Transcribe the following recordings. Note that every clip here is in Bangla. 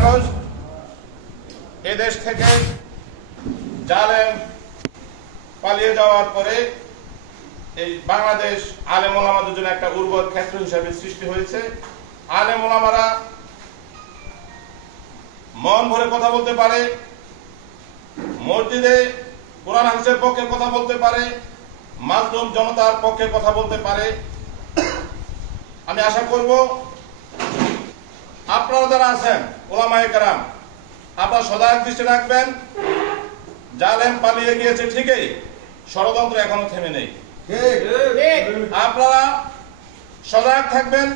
আগস্ট এদেশ থেকে জালেম পালিয়ে যাওয়ার পরে এই বাংলাদেশ আলেম ওলামাদের জন্য একটা উর্বর ক্ষেত্র হিসেবে সৃষ্টি হয়েছে। আলেম ওলামারা মন ভরে কথা বলতে পারে, মসজিদে কোরআন হাদিসের পক্ষে কথা বলতে পারে, মাজলুম জনতার পক্ষে কথা বলতে পারে। আমি আশা করব আপনারা যারা আছেন ওলামায়ে কেরাম, আপনারা সদয় দৃষ্টি রাখবেন। জালেম পালিয়ে গিয়েছে ঠিকই, ষড়যন্ত্র এখনো থেমে নেই। আপনারা সজাগ থাকবেন,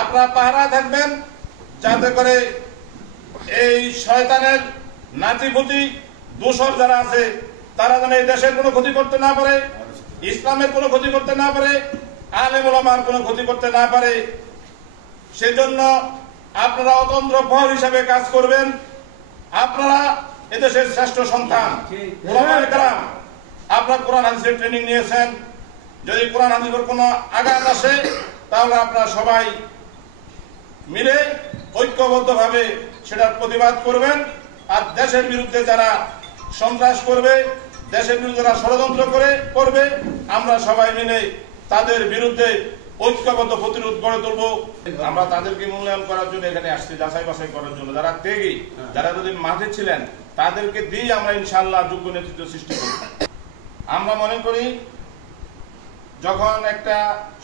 আপনারা পাহারা থাকবেন, যাতে করে এই শয়তানের নাতিপুতি দোসর যারা আছে তারা যেন এই দেশের কোনো ক্ষতি করতে না পারে, ইসলামের কোনো ক্ষতি করতে না পারে, আলেম ওলামার কোনো ক্ষতি করতে না পারে। সেজন্য আপনারা অতন্ত্র প্রহর হিসাবে কাজ করবেন। আপনারা এদেশের শ্রেষ্ঠ সন্তান ওলামায়ে কেরাম, আপনারা কোরআন হাদিসের ট্রেনিং নিয়েছেন। যদি কোরআন হাদিসের কোনো আঘাত আসে তাহলে আপনারা সবাই মিলে ঐক্যবদ্ধভাবে সেটার প্রতিবাদ করবেন। আর দেশের বিরুদ্ধে যারা সন্ত্রাস করবে, দেশের বিরুদ্ধে যারা ষড়যন্ত্র করবে, আমরা সবাই মিলে তাদের বিরুদ্ধে ঐক্যবদ্ধ প্রতিরোধ গড়ে তুলব। আমরা তাদেরকে মূল্যায়ন করার জন্য এখানে আসছি, যাচাই বাছাই করার জন্য। যারা ত্যাগী, যারা যদি মাঠে ছিলেন, তাদেরকে দিয়ে আমরা ইনশাআল্লাহ যোগ্য নেতৃত্ব সৃষ্টি করব। আমরা মনে করি যখন একটা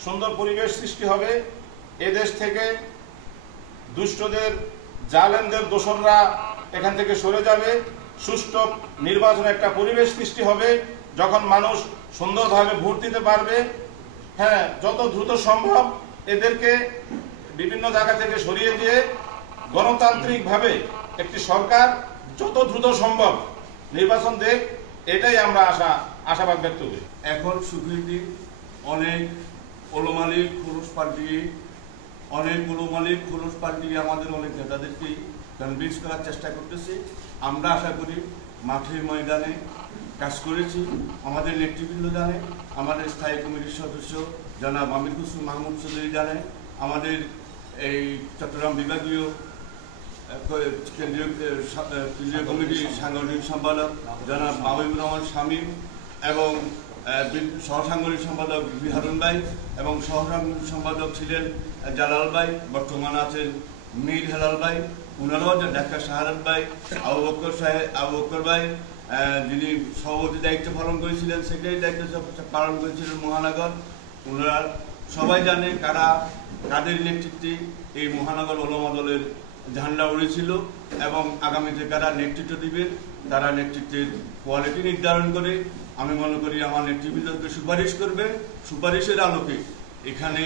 সুন্দর পরিবেশ সৃষ্টি হবে, এদেশ থেকে দুষ্টদের জালেমদের দোসররা এখান থেকে সরে যাবে, সুষ্ঠু নির্বাচনে একটা পরিবেশ সৃষ্টি হবে, যখন মানুষ সুন্দরভাবে ভোট দিতে পারবে। হ্যাঁ, যত দ্রুত সম্ভব এদেরকে বিভিন্ন জায়গা থেকে সরিয়ে দিয়ে গণতান্ত্রিকভাবে একটি সরকার যত দ্রুত সম্ভব নির্বাচন দেখ, এটাই আমরা আশাবাদ ব্যক্ত করি। এখন সুখীতি অনেক ওলমালিক খরচ পাল্টিয়ে আমাদের অনেক নেতাদেরকে কনভিন্স করার চেষ্টা করতেছে। আমরা আশা করি মাঠে ময়দানে কাজ করেছি, আমাদের নেতৃবৃন্দ জানে, আমাদের স্থায়ী কমিটির সদস্য জনাব আমির হোসেন মাহমুদ চৌধুরী জানে, আমাদের এই চট্টগ্রাম বিভাগীয় কেন্দ্রীয় কমিটির সাংগঠনিক সম্পাদক জনাব মাহবুবুর রহমান শামীম এবং সহসাংগঠনিক সম্পাদক হারুন ভাই এবং সহসাংগঠনিক সম্পাদক ছিলেন জালাল ভাই, বর্তমান আছেন মীর হেলাল ভাই, উনারাও ডাক্তার শাহাদাত ভাই, আবু বকর ভাই যিনি সভাপতি দায়িত্ব পালন করেছিলেন, সেক্রেটারি দায়িত্ব পালন করেছিলেন মহানগর। ওনারা সবাই জানে কাদের নেতৃত্বে এই মহানগর ওলামা দলের ঝান্ডা উড়েছিল এবং আগামীতে কারা নেতৃত্ব দিবেন, তারা নেতৃত্বের কোয়ালিটি নির্ধারণ করে আমি মনে করি আমার নেতৃবৃন্দকে সুপারিশ করবে। সুপারিশের আলোকে এখানে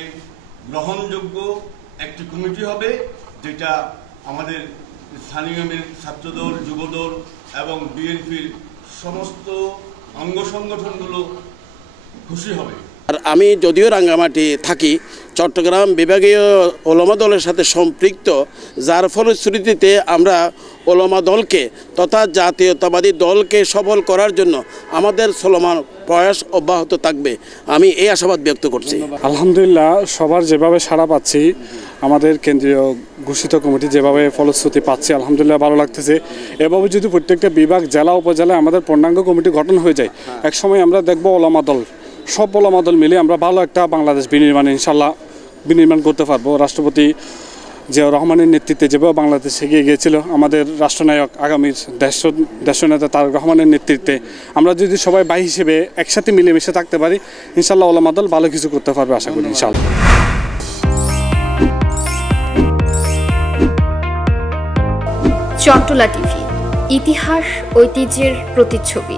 গ্রহণযোগ্য একটি কমিটি হবে, যেটা আমাদের স্থানীয় ছাত্রদল, যুবদল এবং বিএনপির সমস্ত অঙ্গ সংগঠনগুলো খুশি হবে। আর আমি যদিও রাঙ্গামাটি থাকি, চট্টগ্রাম বিভাগীয় ওলামা দলের সাথে সম্পৃক্ত, যার ফলশ্রুতিতে আমরা ওলামা দলকে তথা জাতীয়তাবাদী দলকে সবল করার জন্য আমাদের চলমান প্রয়াস অব্যাহত থাকবে, আমি এই আশাবাদ ব্যক্ত করছি। আলহামদুলিল্লাহ, সবার যেভাবে সাড়া পাচ্ছি, আমাদের কেন্দ্রীয় ঘোষিত কমিটি যেভাবে ফলশ্রুতি পাচ্ছে, আলহামদুলিল্লাহ ভালো লাগতেছে। এভাবে যদি প্রত্যেকটা বিভাগ, জেলা, উপজেলায় আমাদের পূর্ণাঙ্গ কমিটি গঠন হয়ে যায়, একসময় আমরা দেখব ওলামা দল, সব ওলামা দল মিলে আমরা ভালো একটা বাংলাদেশ বিনির্মাণ করতে পারবো। রাষ্ট্রপতি জিয়াউর রহমানের নেতৃত্বে যেভাবে বাংলাদেশ এগিয়ে গিয়েছিল, আমাদের রাষ্ট্রনায়ক আগামীর দেশনেতা তারেক রহমানের নেতৃত্বে আমরা যদি সবাই ভাই হিসেবে একসাথে মিলেমিশে থাকতে পারি, ইনশাল্লাহ ওলামা দল ভালো কিছু করতে পারবে আশা করি ইনশাল্লাহ। চট্টলা টিভি, ইতিহাস ঐতিহ্যের প্রতিচ্ছবি।